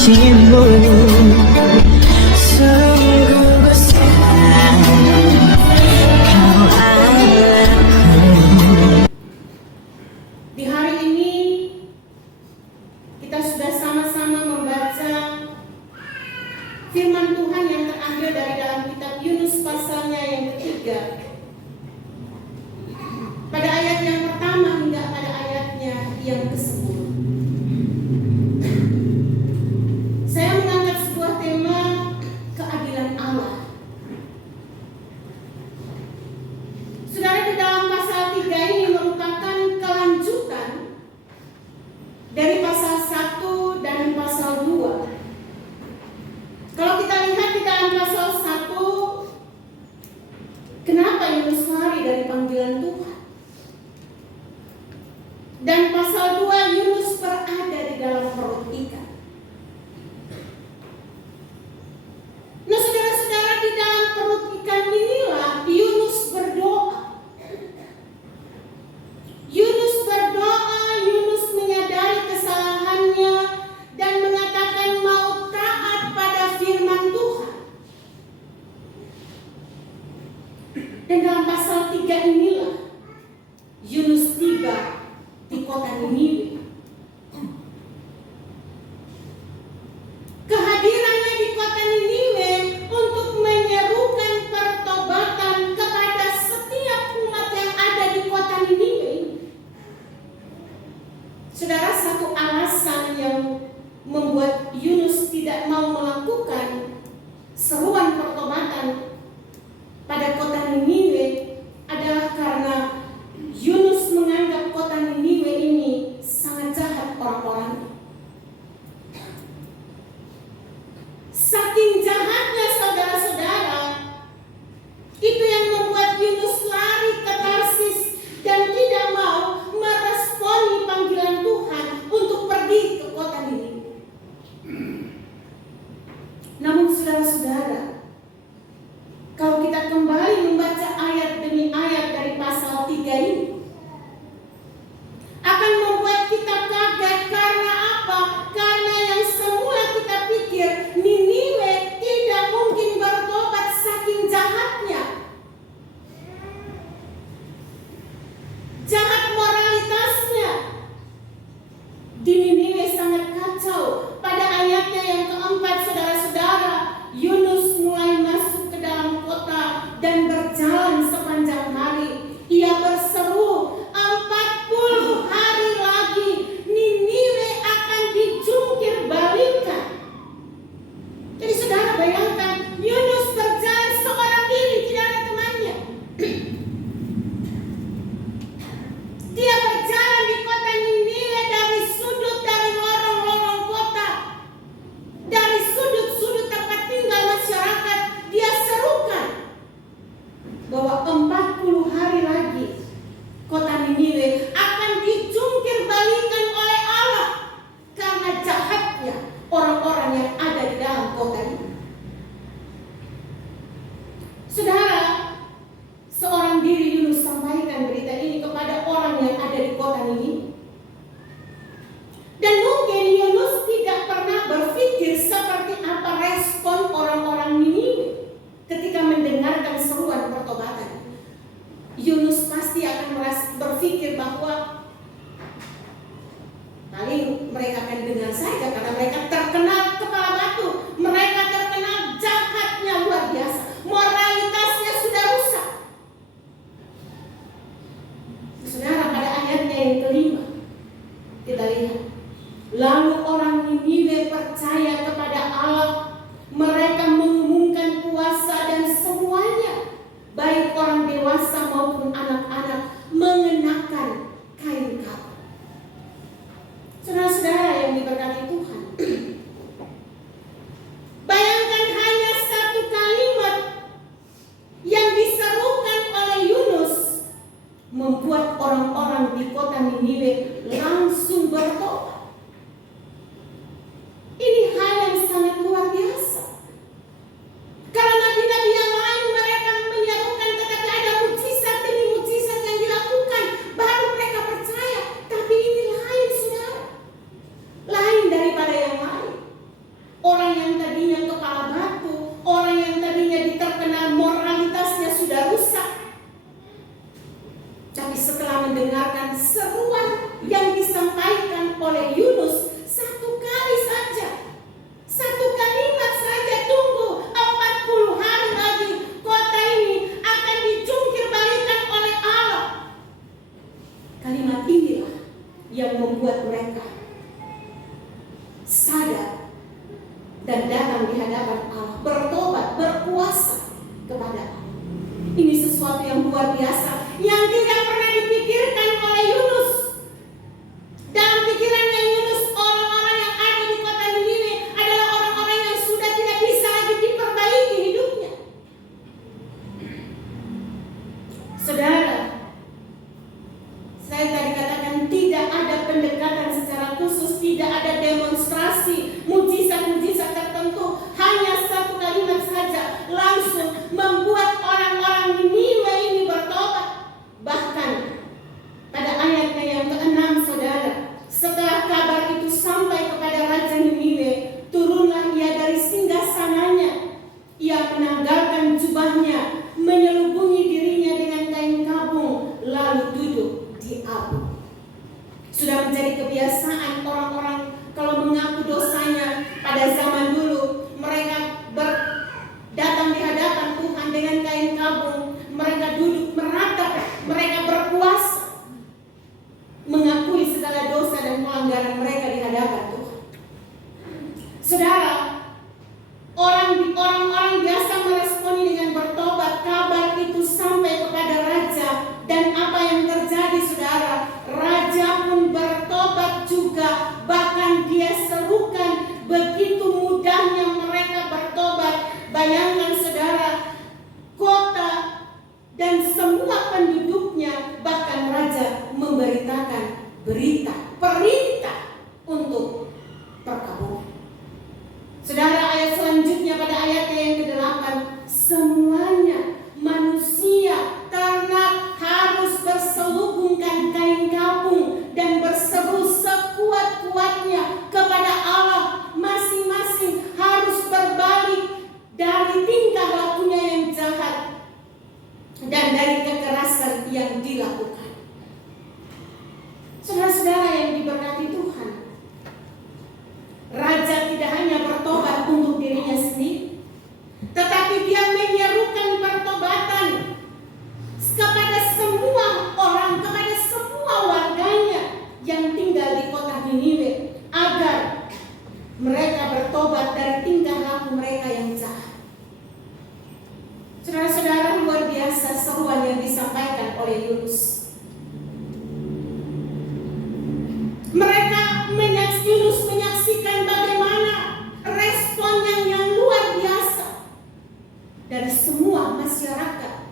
janjimu sungguh besar kau aku. Di hari ini kita sudah sama-sama membaca firman Tuhan yang terambil dari dalam kitab Yunus pasalnya yang ketiga, pada ayat yang pertama hingga pada ayatnya yang ke-10. Saya mengangkat sebuah tema keadilan Allah. Saudara, di dalam pasal 3 ini merupakan kelanjutan dari pasal 1 dan pasal 2. Kalau kita lihat di dalam pasal 1, kenapa Yunus lari dari panggilan Tuhan? Dan pasal 2, Yunus berada di dalam perut ikan. Nah, saudara-saudara, di dalam perut ikan inilah Yunus berdoa. Yunus berdoa, Yunus menyadari kesalahannya dan mengatakan mau taat pada firman Tuhan. Dan dalam pasal 3 inilah Yunus tiba di kota Niniwe. Kehadirannya di kota Niniwe untuk menyerukan pertobatan kepada setiap umat yang ada di kota Niniwe. Saudara, satu alasan yang membuat Yunus tidak mau melakukan seruan pertobatan pada kota Niniwe adalah karena Yunus menganggap kota Niniwe ini sangat jahat orang-orangnya. Saking jahatnya, saudara-saudara, itu yang membuat Yunus lari ke Tarsis dan tidak mau meresponi panggilan Tuhan untuk pergi ke kota Niniwe. Namun saudara-saudara, kalau kita kembali membaca ayat demi ayat dari pasal 3 ini, akan membuat kita kaget. Karena apa? Karena yang semula kita pikir Niniwe tidak mungkin bertobat saking jahatnya. Jahat moralitasnya. Di Niniwe sangat kacau. Pada ayatnya yang keempat, saudara-saudara, Yunus mulai masuk ke dalam kota dan berjalan sepanjang hari. Ia berseru, 40 hari lagi Niniwe akan dijungkir balikan. Jadi saudara bayangkan, Yunus berjalan seorang diri, tidak ada temannya. Dia berjalan di kota Niniwe dari lorong-lorong kota, dari sudut-sudut tempat tinggal masyarakat. Dia serukan bahwa 40 hari lagi kota Niniwe akan dijungkir balikan oleh Allah karena jahatnya orang-orang yang ada di dalam kota ini. Saudara, seorang diri Yunus sampaikan berita ini kepada orang yang ada di kota Niniwe. Dan mungkin Yunus tidak pernah berpikir seperti apa respon orang-orang Niniwe ketika mendengarkan seruan pertobatan. Yunus pasti akan berpikir bahwa paling mereka akan dengar saja karena mereka terkenal kepala batu, mereka terkenal jahatnya luar biasa, moralitasnya sudah rusak. Saudara, pada ayatnya yang kelima kita lihat, lalu orang Niniwe percaya kepada Allah. Mereka mengumumkan puasa dan semuanya, baik orang dewasa maupun anak-anak, mengenakan kain kafan. Saudara-saudara yang diberkati Tuhan, bayangkan hanya satu kalimat yang diserukan oleh Yunus membuat orang-orang di kota Niniwe langsung bertobat. Ini hal yang sangat luar biasa. Karena nabi-nabi yang lain mereka menyerukan, tetapi ada mujizat demi mujizat yang dilakukan, baru mereka percaya. Tapi ini lain, saudara, lain daripada yang lain. sesuatu yang luar biasa yang tidak pernah dipikirkan oleh Yunus. Dalam pikirannya Yunus, orang-orang yang ada di kota Niniwe adalah orang-orang yang sudah tidak bisa lagi diperbaiki hidupnya. Saudara, saya tadi katakan tidak ada pendekatan secara khusus, tidak ada demonstrasi mujizat-mujizat tertentu, hanya satu kalimat saja langsung membuat orang-orang Niniwe ini bertobat. Bahkan pada ayatnya yang ke-6, saudara, setelah kabar itu sampai kepada Raja Niniwe, turunlah ia dari singgasananya. Ia menanggalkan jubahnya, menyelubungi dirinya dengan kain kabung, lalu duduk di abu. Sudah menjadi kebiasaan orang-orang kalau mengaku dosanya pada zaman dulu, mereka datang di hadapan Tuhan dengan kain kabung, mereka duduk meratap, mereka berpuasa, mengakui segala dosa dan pelanggaran mereka di hadapan Tuhan. Saudara, orang-orang biasa meresponi dengan bertobat. Kabar itu sampai kepada raja, dan apa yang terjadi, saudara? Raja pun bertobat juga. Bahkan dia serukan, begitu mudahnya mereka bertobat. Bayangkan, saudara, kota dan semua penduduknya, bahkan raja memberitakan perintah untuk perkabungan. Saudara, ayat selanjutnya pada ayat yang ke-8, semuanya manusia, ternak harus berselubungkan kain kabung dan berseru sekuat-kuatnya kepada Allah. Masing-masing harus berbalik dari tingkah lakunya yang jahat dan dari kekerasan yang dilakukan. Saudara-saudara yang diberkati Tuhan, raja tidak hanya bertobat untuk dirinya sendiri, tetapi dia menyerukan pertobatan kepada semua orang, kepada semua warganya yang tinggal di kota Niniwe, agar mereka bertobat dari tingkah laku mereka yang jahat. Saudara-saudara, luar biasa seruan yang disampaikan oleh Yunus. Yunus menyaksikan bagaimana respon yang luar biasa dari semua masyarakat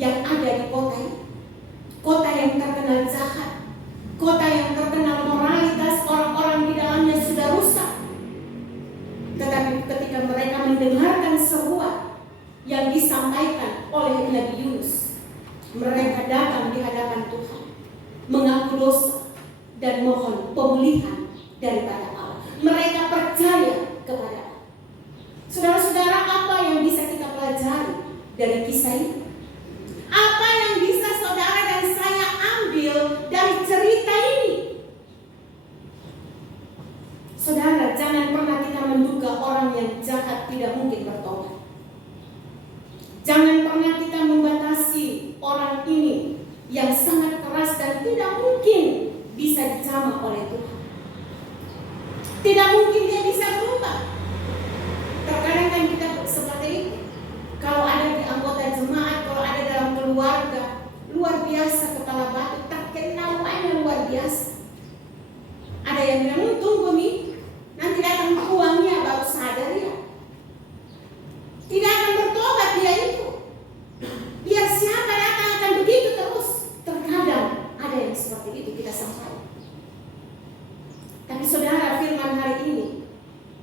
yang ada di kota ini. Kota yang terkenal jahat, kota yang terkenal moralitas, orang-orang di dalamnya sudah rusak. Tetapi ketika mereka mendengarkan seruan yang disampaikan oleh Nabi Yunus, mereka datang di hadapan Tuhan, mengaku dosa dan mohon pemulihan daripada Allah. Mereka percaya kepada Allah. Saudara-saudara, apa yang bisa kita pelajari dari kisah ini? Apa yang bisa saudara dan saya ambil dari cerita ini? Saudara, jangan pernah kita menduga orang yang jahat tidak mungkin bertobat. Jangan pernah kita membatasi orang ini yang sangat keras dan tidak mungkin bisa dijamah oleh Tuhan. Tidak mungkin dia bisa berubah. Terkadang kan kita seperti itu. Kalau ada di anggota jemaat, kalau ada dalam keluarga, luar biasa kepala batu, tak kenal mainnya luar biasa. Ada yang bilang, tunggu nih, nanti datang uangnya baru sadar ya. Tidak akan bertobat dia itu. Biar siapa datang akan begitu terus. Terkadang ada yang seperti itu kita sampaikan. Tapi saudara, firman hari ini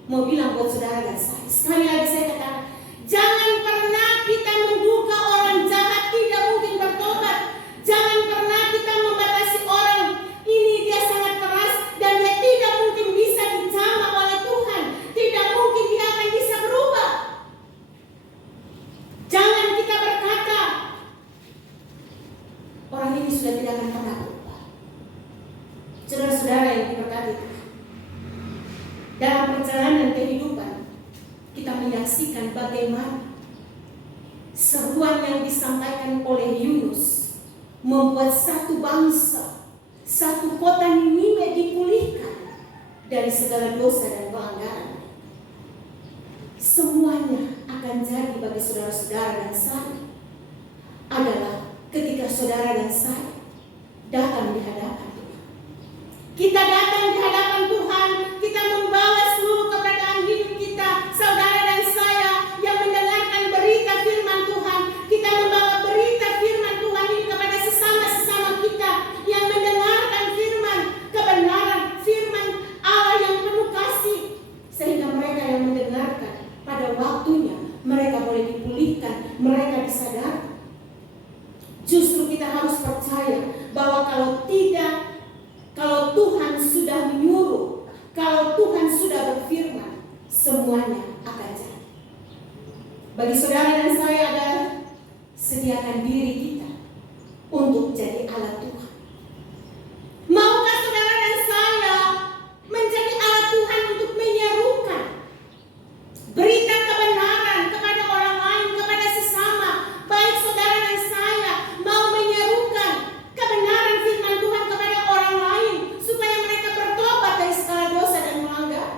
mau bilang buat saudara dan saya, sekali lagi saya katakan, jangan pernah kita menduga orang jahat tidak mungkin bertobat. Jangan pernah kita membatasi orang ini dia sangat keras dan dia tidak mungkin bisa dijamah oleh Tuhan. Tidak mungkin dia akan bisa berubah. Jangan kita berkata orang ini sudah tidak akan pernah berubah. Saudara-saudara yang diberkati Tuhan, dalam perjalanan kehidupan kita menyaksikan bagaimana seruan yang disampaikan oleh Yunus membuat satu bangsa, satu kota Niniwe dipulihkan dari segala dosa dan pelanggaran. Semuanya akan jadi bagi saudara-saudara dan saya adalah ketika saudara dan saya datang di hadapan Tuhan. Kita datang di hadapan Tuhan, kita membawa seluruh keberadaan hidup kita, saudara dan saya yang mendengarkan berita firman Tuhan. Kita membawa berita firman Tuhan ini kepada sesama-sesama kita yang mendengarkan firman kebenaran, firman Allah yang penuh kasih, sehingga mereka yang mendengarkan pada waktunya mereka boleh dipulihkan, mereka disadarkan. Justru kita harus percaya bahwa kalau Tuhan sudah menyuruh, kalau Tuhan sudah berfirman, semuanya akan jadi. Bagi saudara dan saya adalah sediakan diri kita untuk jadi alat Tuhan. Maukah saudara dan saya menjadi alat Tuhan untuk menyerukan berita kebenaran kepada orang lain, kepada sesama? Baik saudara dan saya mau menyerukan kebenaran firman Tuhan kepada orang lain supaya mereka bertobat dari segala dosa dan melanggar.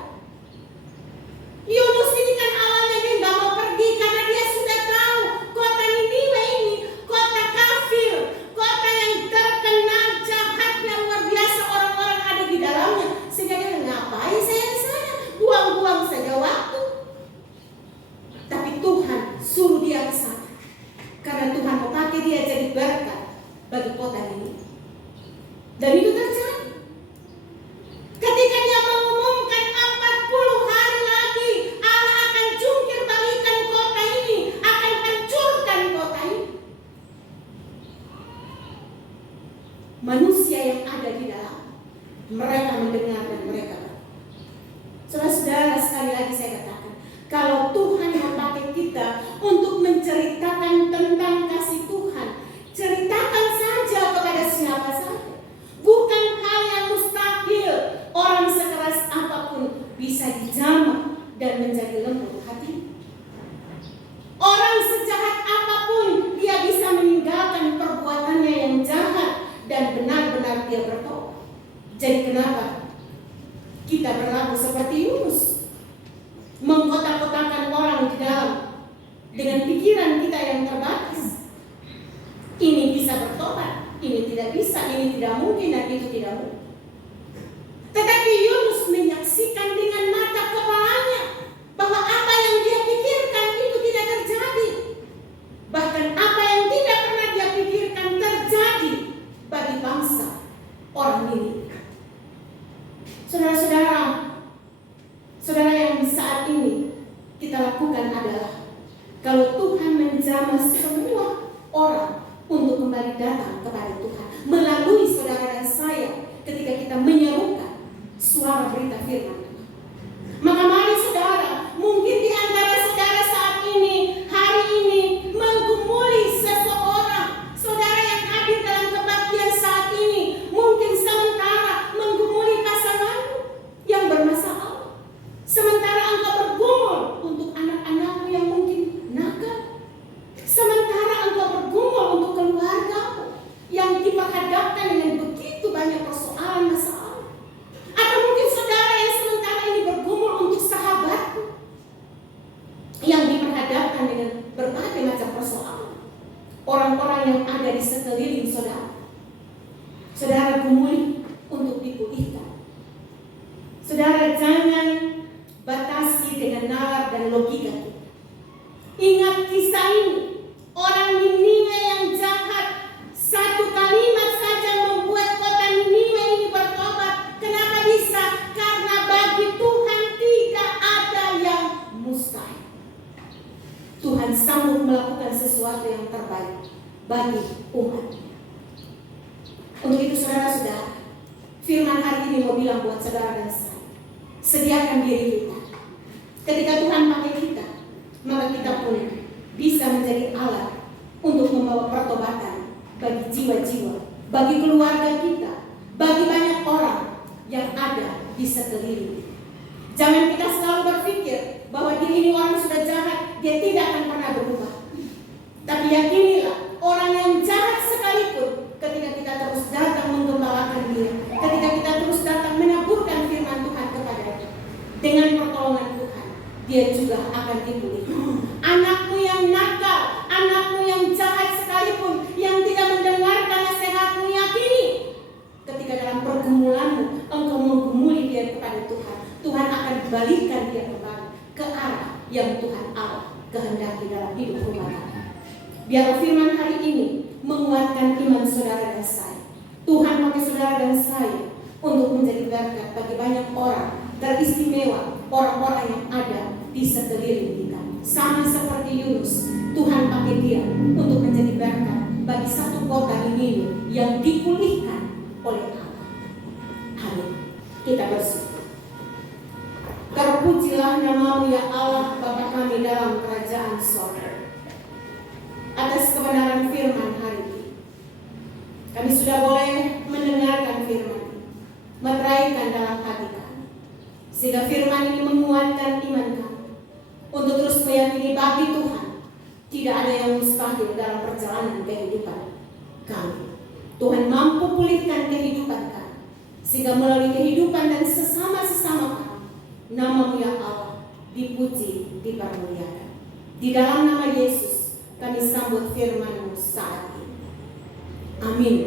Yunus ini kan awalnya dia nggak mau pergi karena dia sudah tahu kota Niniwe ini kota kafir, kota yang terkena jahatnya luar biasa orang-orang ada di dalamnya, sehingga dia ngapain saya di sana, buang-buang saja waktu. Tapi Tuhan suruh dia ke sana karena Tuhan mau pakai dia jadi berkat bagi kota ini. Dan itu terjadi. Ketika dia mengumumkan 40 hari lagi Allah akan jungkir balikan kota ini, akan hancurkan kota ini. Manusia yang ada di dalam, mereka mendengar dan mereka berkata. Saudara-saudara, sekali lagi saya katakan, kalau Tuhan memakai kita untuk menceritakan tentang kasih Tuhan, ceritakan saja kepada siapa saja. Bukan hal yang mustahil. Orang sekeras apapun bisa dijamah dan menjadi lembut hati. Orang sejahat apapun dia bisa meninggalkan perbuatannya yang jahat dan benar-benar dia bertobat. Jadi kenapa kita berlaku seperti Yunus? Mengkotak-kotakan orang di dalam dengan pikiran kita yang terbatas. Ini bisa bertobat, ini tidak bisa, ini tidak mungkin, dan itu tidak mungkin. Tetapi Yunus menyaksikan dengan mata kepalanya bahwa apa yang dia pikirkan itu tidak terjadi. Bahkan apa yang tidak pernah dia pikirkan terjadi bagi bangsa orang ini. Saudara-saudara, saudara yang saat ini kita lakukan adalah kalau Tuhan menjamah semua orang untuk kembali datang kepada Tuhan melalui saudara dan saya ketika kita menyerukan suara berita firman Tuhan. Maka mari saudara, mungkin di antara saudara saat ini, hari ini menggumuli seseorang, saudara yang hadir dalam kebaktian saat ini, mungkin sementara menggumuli pasanganmu yang bermasalah. Sementara engkau bergumul untuk anak-anakmu yang mungkin nakal. Sementara engkau bergumul untuk keluargamu yang diperhadapkan dengan begitu banyak persoalan masalah. Atau mungkin saudara yang sementara ini bergumul untuk sahabatmu yang diperhadapkan dengan berbagai macam persoalan. Orang-orang yang ada di sekeliling saudara. Saudara gumuli untuk dipulihkan. Saudara jangan batasi dengan nalar dan logika kita. Ingat kisah ini. Orang Niniwe yang jahat, satu kalimat saja membuat kota Niniwe ini bertobat. Kenapa bisa? Karena bagi Tuhan tidak ada yang mustahil. Tuhan sanggup melakukan sesuatu yang terbaik bagi umatnya. Untuk itu saudara-saudara, firman hari ini mau bilang buat saudara dan saya, sediakan diri kita. Ketika Tuhan pakai kita, maka kita pun bisa menjadi alat untuk membawa pertobatan bagi jiwa-jiwa, bagi keluarga kita, bagi banyak orang yang ada di sekeliling. Jangan kita selalu berpikir bahwa diri ini orang sudah jahat, dia tidak akan pernah berubah. Tapi yakinilah, orang yang jahat sekalipun, ketika kita terus datang menggembalakan dia, ketika kita terus datang menaburkan firman Tuhan kepadanya, dengan pertolongan Tuhan, dia juga akan dipulihkan. Anakmu yang nakal, anakmu yang jahat sekalipun, Biar firman hari ini menguatkan iman saudara dan saya. Tuhan pakai saudara dan saya untuk menjadi berkat bagi banyak orang, teristimewa orang-orang yang ada di sekeliling kita. Sama seperti Yunus, Tuhan pakai dia untuk menjadi berkat bagi satu kota ini yang dipulihkan oleh Allah. Amin. Kita bersyukur. Terpujilah namamu ya Allah Bapa kami dalam kerajaan sorga. Atas kebenaran firman hari ini, kami sudah boleh mendengarkan firman, meteraikan dalam hati kami, sehingga firman ini menguatkan iman kami untuk terus meyakini bagi Tuhan tidak ada yang mustahil dalam perjalanan kehidupan kami. Tuhan mampu pulihkan kehidupan kami, sehingga melalui kehidupan dan sesama-sesama kami, namamu ya Allah dipuji, dipermuliakan. Di dalam nama Yesus kami sambut firman-Mu saat ini. Amin.